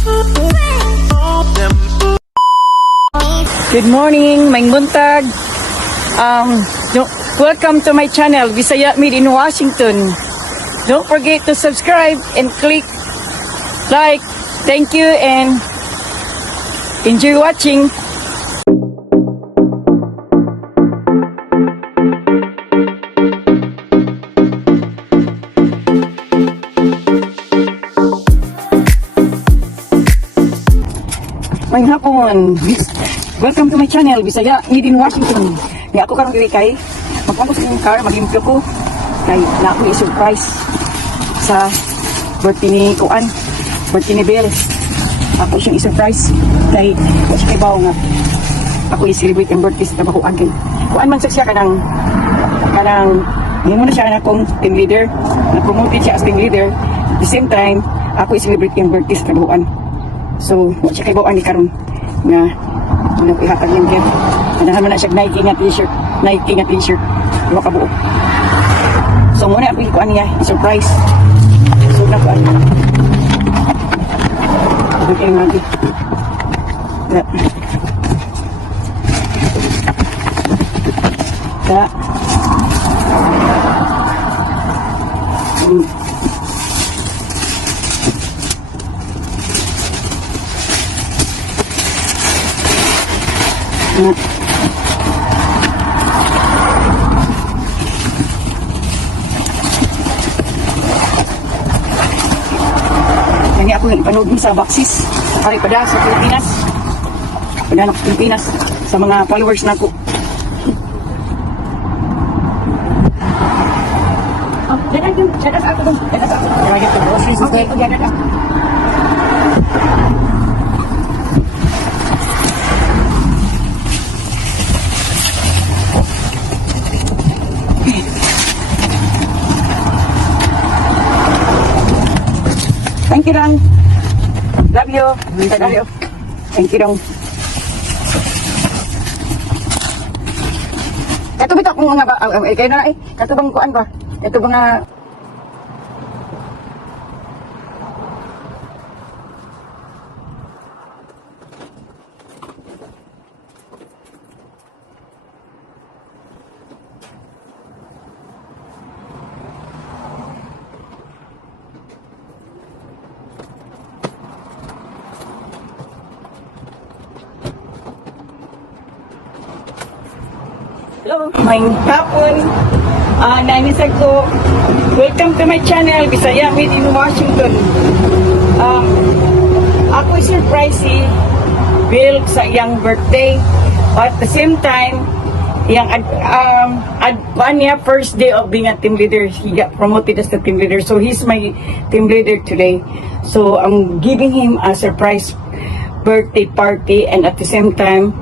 Good morning, may buntag. Welcome to my channel, Bisaya Made in Washington. Don't forget to subscribe and click like. Thank you and enjoy watching. May hapon. Welcome to my channel, Bisaya Made in Washington. Nga ako karon diri kay magpangos ng car, magimpyo ko kay na ako i-surprise sa birthday ni Kuan, birthday ni Bel. Ako siyang i-surprise kay kasi kay bawo nga ako i-celebrate ang birthday sa trabahoan kay Kuan man siya kanang ngayon na siya na akong team leader, na-promoted siya as team leader. At the same time, ako i-celebrate ang birthday sa trabahoan. So, wala siya kay bawaan ni karon nga ano ko ihatag yung kaya ganahan man na siya Nike nga t-shirt iwa ka buo. So muna ako ikuan niya i-surprise so na kuan okay lagi ta Kanya ako yung panood sa Baxis Pari pada sa Pilipinas pada sa Pilipinas sa mga followers na ko. Dadan ako dun dadan ako okay, dadan ako. Thank you, Dong. Love you. Love you. Thank you, Dong. Katubit akong mga kaya na katubang kuan ba? Katubang nga hello, may hapon. Nainisag ko. Welcome to my channel, Bisaya Made in Washington. Ako i-surprise si Bill sa iyang birthday. But at the same time, yung niya first day of being a team leader, he got promoted as the team leader. So he's my team leader today. So I'm giving him a surprise birthday party and at the same time,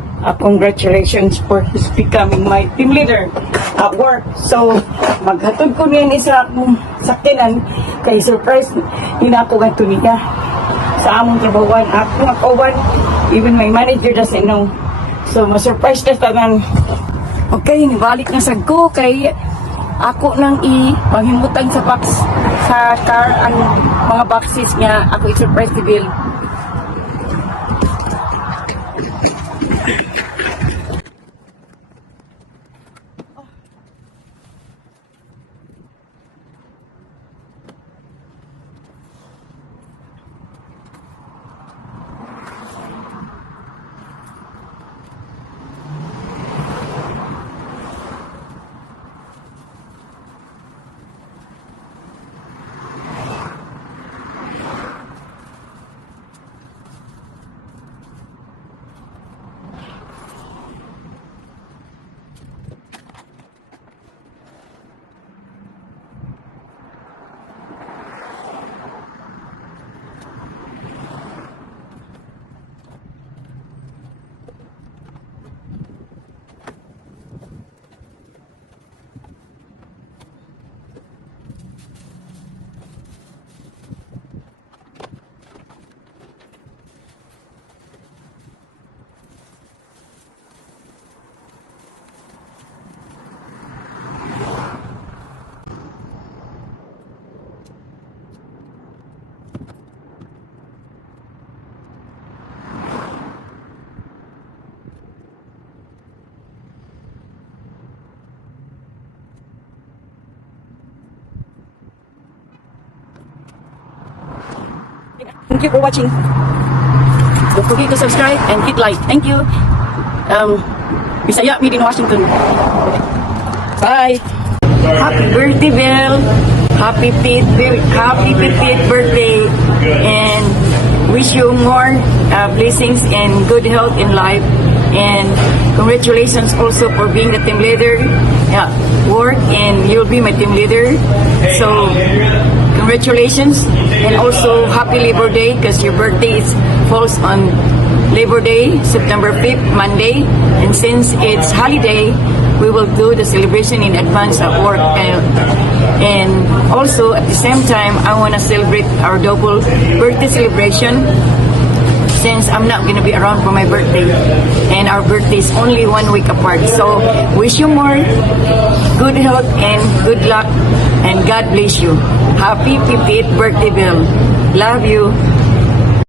congratulations for his becoming my team leader at work. So, maghatod ko niyan isa akong sakinan kay surprise nina ako ganito niya sa among trabahoan. Ako nga kawan, even my manager doesn't know. So, ma-surprise na tanan. Okay, nibalik na sa ko kay ako nang i-panghimutan sa box sa car ang mga boxes niya. Ako i-surprise si Bill. Thank you for watching. Don't forget to subscribe and hit like. Thank you. Bisaya, made in Washington. Bye. Happy birthday, Bill. Happy 50th birthday. And wish you more blessings and good health in life. And congratulations also for being the team leader. Work and you'll be my team leader. So congratulations. And also happy Labor Day because your birthday falls on Labor Day, September 5th, Monday. And since it's holiday, we will do the celebration in advance at work. And also at the same time, I want to celebrate our double birthday celebration since I'm not going to be around for my birthday. And our birthday is only 1 week apart. So wish you more good health and good luck. And God bless you. Happy 50th birthday, Bill. Love you.